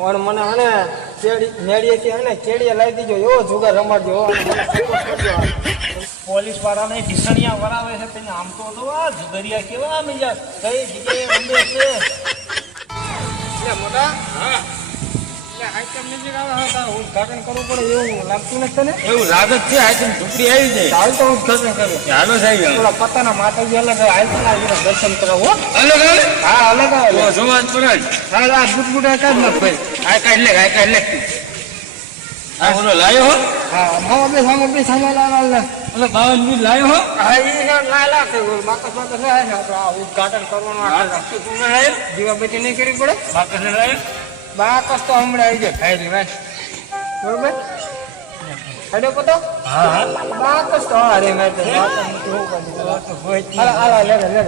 પણ મને હને કેડી મેળીએથી હને કેડીએ લાવી દીજો એવો જુગાર રમાડજો. પોલીસ વાળાને ઢીસણિયા વરાવે છે તેને આમ તો તો આ જુગરિયા કેવા મિજાજ કઈ જગ્યાએ રમે છે? એટલે મોટા હા તારે કરવું પડે એવું લાગતું નથી ને એવું લાગે છે આઈટમ ઝૂંપડી આવી જાય. હાલ તો ઉદ્ઘાટન કરું. ચાલો સાહેબ પેલા પત્તાના માતાજી અલગ હાલ તો ના દર્શન કરાવો અલગ અલગ હા અલગ આવે. જોવા જ પડે હા આ કાઢ નાખ ભાઈ. આ કાઢ લે આ કાઢ લે આ ઓલો લાયો હો મામા બે સામા બે સામા લાલ લાલ. ઓલો બાવન હો લાલ લાલ છે ઓલું લાલ છે આપણે આ ઉદઘાટન કરવાનો આ દીવાબત્તી નહીં કરવી પડે બાકસ લાયો બાકસ તો હમણાં આવી જાય ખાઈ ભાઈ બરોબર ખાડો પતો હા બાકસ તો હા રે મેં તો હોય. હાલો હાલો લે લે લે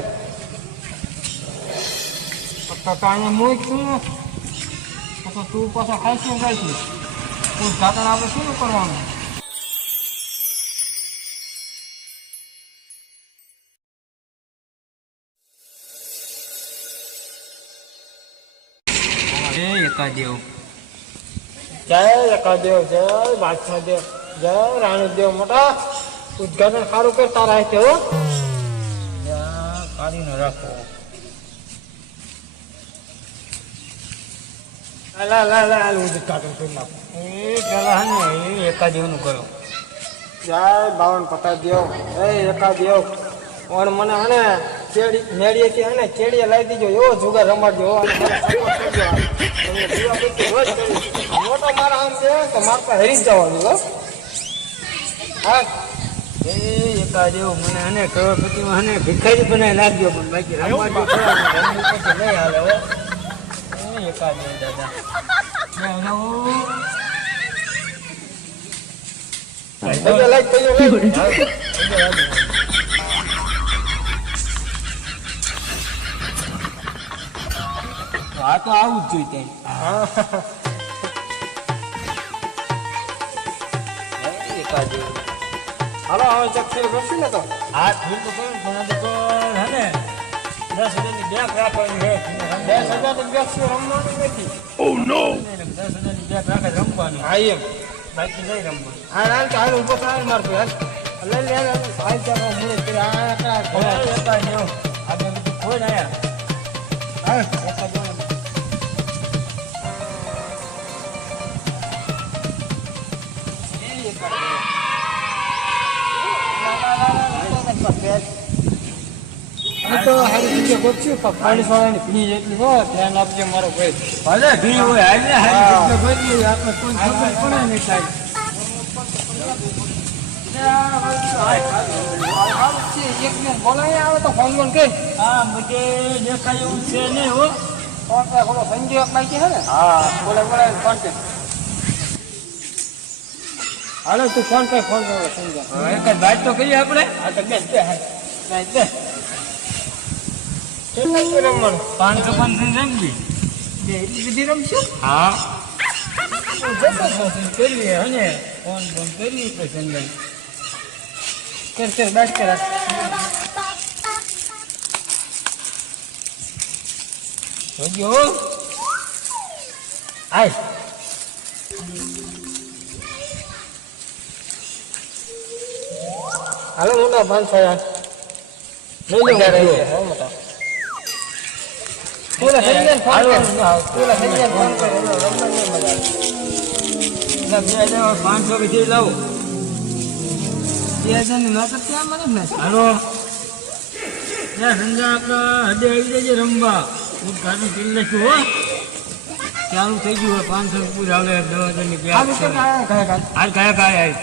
કાકા અહીંયા તું ને પછી તું પાછો ખાઈશું ખાઈશું ઉદ્ઘાટન આપણે શું કરવાનું? એકાદેવ. જય એકાદેવ જય બાદશાહ દેવ જય રાણી દેવ મોટા. ઉદ્ઘાટન સારું કર તારા હો. કાઢીને રાખો. લા લા લા હાલ ઉદ્ઘાટન કરી નાખો. એ પેલા ને એ એકાદેવનું કરો જય બાવન પતા દેવ જય એકાદેવ ઓણ મને હને હને કેડીએ લાવી દીજો. એવો જુગાર રમાડજો. મોટો મારા આમ છે તો મારે પાસે હરી જવાનું હો. હા. એ એકાદેવ મને હને કરોડપતિમાં હને ભિખારી બનાવી નાખજો. પણ બાકી જો પછી નહીં હાલે હો. એ એકાદેવ દાદા આ તો આવું જ જોઈએ ત્યાં હાલો હવે બેસી ને તો હા ફૂલ તો પણ હે ને દસ હજારની બેગ રાખવાની છે. દસ હજાર તો બેસી રમવાનું નથી? દસ હજારની બેગ રાખે રમવાની. હા એમ. બાકી નહીં રમવાની. હા હાલ તો હાલ ઊભો થાય માર ભાઈ હાલ. લઈ લે હાલ ચાલો હું આ બધું ખોઈ આયા. હા. તો ગોતશું પણ પોલીસ વાળાની ફી એટલી હોય ધ્યાન આપજો મારો ભાઈ ભલે ભી હોય હાલ ને હાલ જેટલો આપણે કોઈ ખબર પડે નહીં થાય એકને બોલાવી આવે તો ફોન બોન કરી આ બધે દેખાય એવું છે નહીં હો ફોન પે ખોલો સંજય બાઈક છે ને હા બોલે બોલે ફોન કે હાલો તું ફોન પે ફોન કરો. સંજય હવે એક જ વાત તો કરીએ આપણે? આ તો બે બે રમવાનું પાંચસો પાંચસો રમવી એટલી બધી રમશું હા કરીએ હને ફોન ફોન કરીએ પછી અંદર કર કર. આય હાલો મોટા પાંચસો યાર લઈ લો હો મોટા. પૂરા પૂરા ફોન કર બે હજાર પાંચસો બીજી લાવો. બે ત્યાં મળે ને હાલો. ત્યાં સંજા આપણે હદે આવી જજે રમવા. કરી હો. ચાલુ થઈ ગયું હોય પાંચસો પૂરા આવે દસ કાંઈ કાંઈ કાંઈ. હાલ કાયા કયા આવી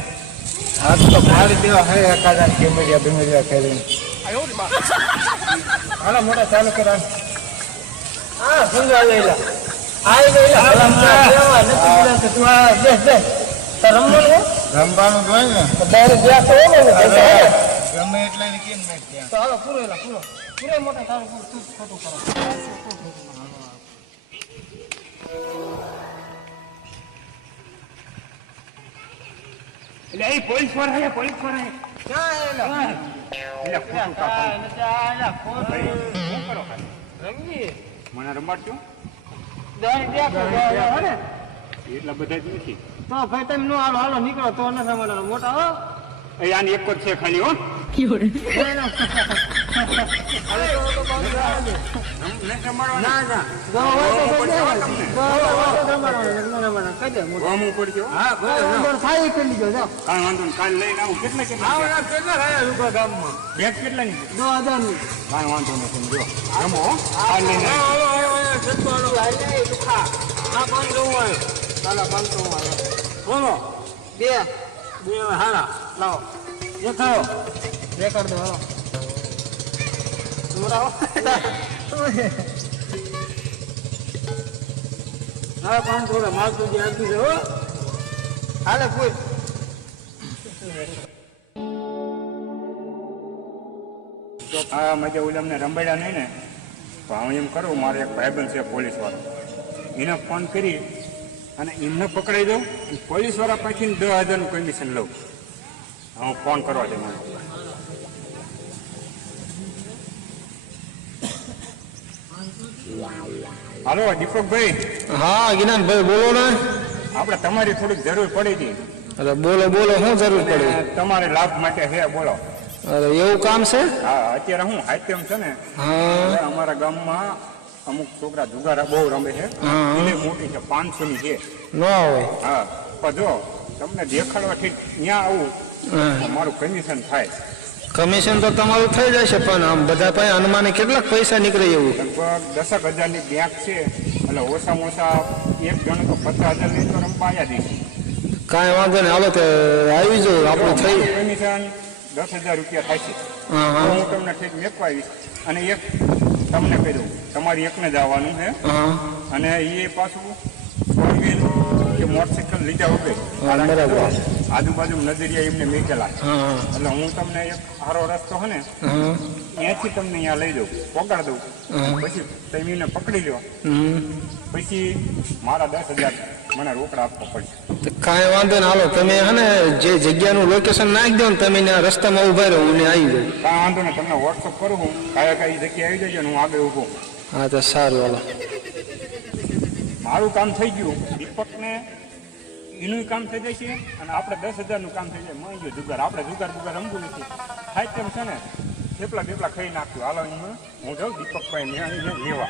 આ તો મારી દેવા હે એકાદા કેમરિયા બેમરિયા કરીને હાલો મોટા ચાલુ કરા હા તો રમવાનું હો? રમવાનું હે એટલા પૂરો એલા પૂરો પૂરો મોટા પૂરું કરો એટલે એ પોલીસવાળા હે પોલીસવાળા આયા. ક્યાં એલા એટલે કાકા. રમવી મને રમાડજો દહીં દેખો, દહીં એટલા બધા જ નથી. તો ભાઈ તમે નો હાલો હાલો નીકળો તો નથી અમારા મોટા હો. આની એક જ છે ખાલી હો. ના ના. કહી દે મોટા. ગોમું પડશે હો. હા. ગો બરાબર થાય એ કરી લીધો જાઓ કાંઈ વાંધો નહીં. કાલે લઈને આવું. કેટલા કેટલા છે? આવડા કેટલા થયા લુકા ગામમાં? ભેંસ કેટલાની છે? દો હજારની. કાંઈ વાંધો નહીં જો. રમો હો. કાલે લઈને આવું. હાલો હાલો હાલો સત્તો હાલો. હાલે, લુખા. આ પાંચ જવું હોય ચાલો પાંચસો માં આવે. બોલો. બે. બે હારા. લાવો. દેખાયો રેકર્ડ દો હાલો. તમારા હા પાંચ થોડા માલ તો જે આપી દો હો. હાલે પૂછ આ મજા ઓલા અમને રંબાડ્યા નહીં ને તો હું એમ કરું મારો એક ભાઈબંધ છે પોલીસવાળો. એને ફોન કરી અને એમને પકડાઈ દઉં પોલીસવાળા પાછી દસ હજારનું કમિશન લઉં. હું ફોન કરવા દે મને હાલો દીપકભાઈ. હા જ્ઞાનભાઈ બોલો ને. આપણે તમારી થોડીક જરૂર પડી હતી. અરે બોલો બોલો શું જરૂર અને તમારે લાભ માટે છે બોલો. અરે એવું કામ છે? હા અત્યારે હું હાઈટેમ છે ને. હા. અમારા ગામમાં અમુક છોકરા જુગારા બહુ રમે છે. હા. એને મોટી છે પાંચસો ની છે. ન હોય. હા પણ જો તમને દેખાડવા ઠીક ત્યાં આવું મારું કન્ડિશન થાય. કમિશન તો તમારું થઈ જશે પણ આમ બધા પાસે અનુમાને કેટલાક પૈસા નીકળે એવું? લગભગ દસક હજારની બેંક છે. એટલે ઓછામાં ઓછા એક જણ તો પચાસ હજાર તો રમવા આવ્યા દઈશ કાંઈ વાંધો નહીં હાલો તો આવી જવું આપણું થઈ કમિશન દસ હજાર રૂપિયા થાય છે. હા હું. તમને ઠીક મેકવાવીશ. અને એક તમને કહી દઉં તમારી એકને જ આવવાનું છે. અને એ પાછું કે મોટરસાયકલ લીધા વગર આજુબાજુ નજરિયા એમને મેકેલા. એટલે હું તમને એક સારો રસ્તો છે ને ત્યાંથી તમને અહીંયા લઈ દઉં પકડ દઉં. પછી તમે એને પકડી લો. પછી મારા દસ હજાર મને રોકડા આપવા પડશે. કાંઈ વાંધો નહીં. હાલો તમે હે ને જે જગ્યાનું લોકેશન નાખી દો ને તમે ત્યાં રસ્તામાં ઊભા રહો હું આવી જાઉં. કાંઈ વાંધો ને તમને વોટ્સઅપ કરું હું. કયા કઈ જગ્યાએ આવી જજો હું આગળ ઊભો. હા તો સારું હાલો. મારું કામ થઈ ગયું. દીપકને એનું કામ થઈ જાય છે અને આપણે દસ હજારનું કામ થઈ જાય. મળી ગયું જુગાર. આપણે જુગાર જુગાર રમવું નથી. થાય તેમ છે ને, થેપલા બેપલા ખાઈ નાખ્યું હાલ હું જાઉં દીપકભાઈ લેવા.